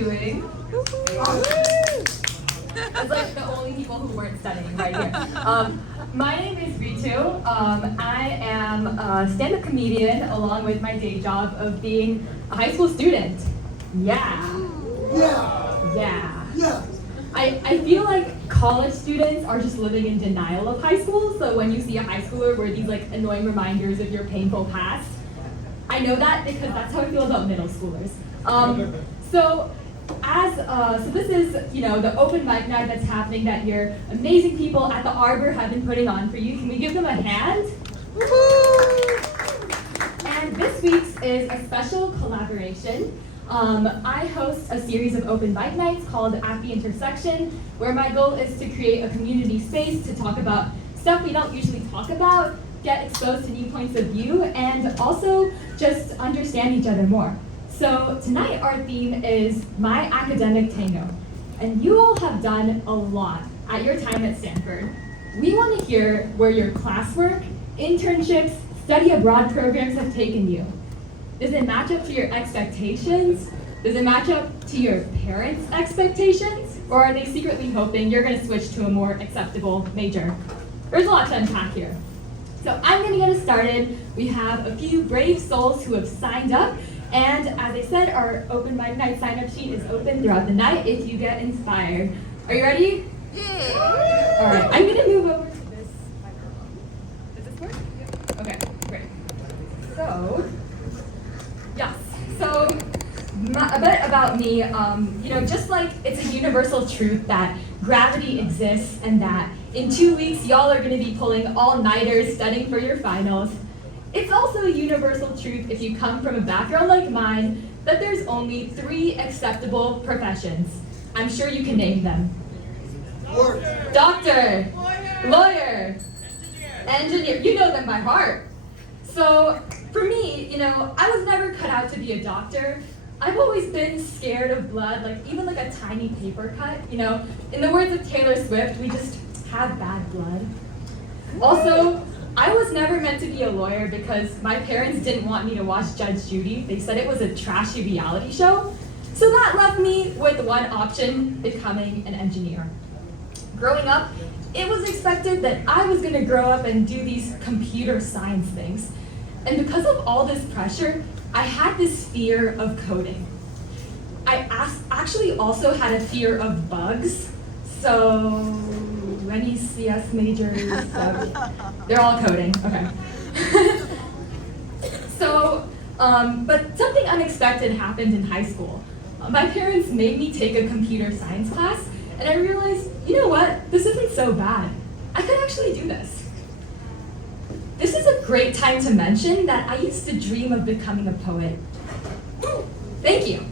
doing? It's like the only people who weren't studying right here. My name is Ritu. I am a stand-up comedian along with my day job of being a high school student. Yeah. I feel like college students are just living in denial of high school, so when you see a high schooler wear these like annoying reminders of your painful past, I know that because that's how I feel about middle schoolers. So this is, the open mic night that's happening that your amazing people at the Arbor have been putting on for you. Can we give them a hand? Woo-hoo! And this week's is a special collaboration. I host a series of open mic nights called At the Intersection, where my goal is to create a community space to talk about stuff we don't usually talk about, get exposed to new points of view, and also just understand each other more. So tonight our theme is My Academic Tango, and you all have done a lot at your time at Stanford. We want to hear where your classwork, internships, study abroad programs have taken you. Does it match up to your expectations? Does it match up to your parents' expectations? Or are they secretly hoping you're going to switch to a more acceptable major? There's a lot to unpack here. So I'm going to get us started. We have a few brave souls who have signed up. And as I said, our open mic night sign-up sheet is open throughout the night if you get inspired. Are you ready? Yeah! All right, I'm going to move over to this microphone. Does this work? Yeah. Okay, great. So, yes. So, a bit about me. Just like it's a universal truth that gravity exists and that in 2 weeks y'all are going to be pulling all-nighters studying for your finals. It's also a universal truth if you come from a background like mine that there's only 3 acceptable professions. I'm sure you can name them. Doctor, lawyer, engineer. You know them by heart. So for me, I was never cut out to be a doctor. I've always been scared of blood, even a tiny paper cut. In the words of Taylor Swift, we just have bad blood. Also, I was never meant to be a lawyer because my parents didn't want me to watch Judge Judy. They said it was a trashy reality show. So that left me with one option, becoming an engineer. Growing up, it was expected that I was going to grow up and do these computer science things. And because of all this pressure, I had this fear of coding. I actually also had a fear of bugs. So any CS majors, they're all coding, okay. But something unexpected happened in high school. My parents made me take a computer science class, and I realized, you know what, this isn't so bad. I could actually do this. This is a great time to mention that I used to dream of becoming a poet. Thank you.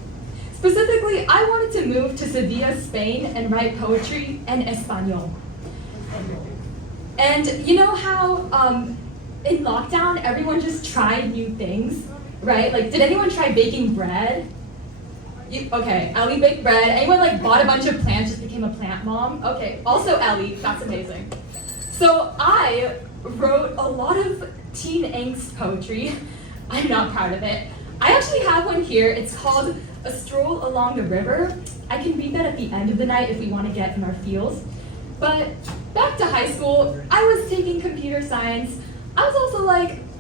Specifically, I wanted to move to Sevilla, Spain, and write poetry in Espanol. And you know how in lockdown, everyone just tried new things, right? Did anyone try baking bread? Okay, Ellie baked bread. Anyone bought a bunch of plants, just became a plant mom? Okay, also Ellie, that's amazing. So I wrote a lot of teen angst poetry. I'm not proud of it. I actually have one here. It's called A Stroll Along the River. I can read that at the end of the night if we want to get in our feels. But back to high school, I was taking computer science. I was also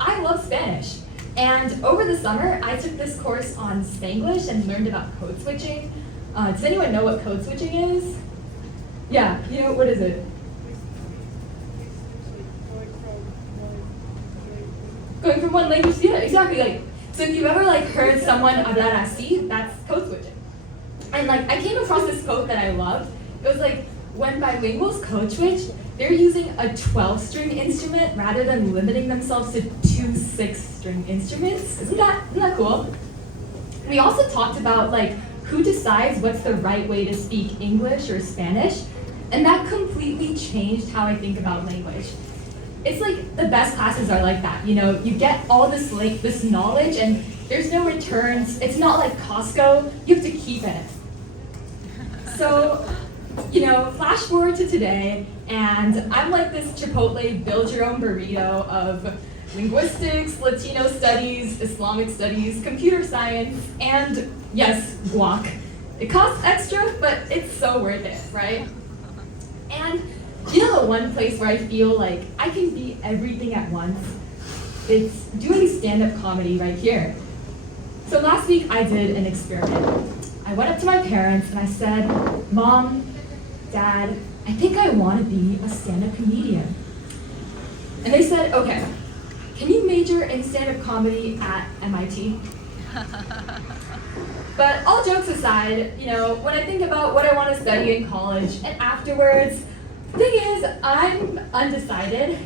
I love Spanish. And over the summer, I took this course on Spanglish and learned about code switching. Does anyone know what code switching is? Yeah, what is it? Going from one language to the other, exactly. So if you've ever heard someone hablar así, that's code switching. And I came across this quote that I loved. It was when bilinguals code switch, they're using a 12-string instrument rather than limiting themselves to 2 6-string instruments. Isn't that cool? We also talked about who decides what's the right way to speak English or Spanish, and that completely changed how I think about language. It's the best classes are like that. You get all this this knowledge and there's no returns. It's not like Costco. You have to keep it. So, flash forward to today, and I'm this Chipotle build-your-own burrito of linguistics, Latino studies, Islamic studies, computer science, and yes, guac. It costs extra, but it's so worth it, right? And you know the one place where I feel like I can be everything at once? It's doing stand-up comedy right here. So last week I did an experiment. I went up to my parents and I said, Mom, Dad, I think I want to be a stand-up comedian. And they said, okay, can you major in stand-up comedy at MIT? But all jokes aside, you know, when I think about what I want to study in college and afterwards, the thing is, I'm undecided.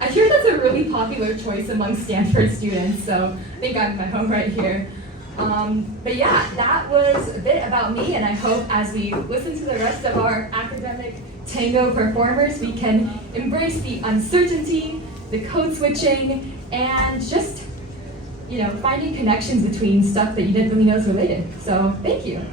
I hear that's a really popular choice among Stanford students, so I think I'm at home right here. But yeah, that was a bit about me, and I hope as we listen to the rest of our academic tango performers, we can embrace the uncertainty, the code switching, and just, you know, finding connections between stuff that you didn't really know is related. So thank you.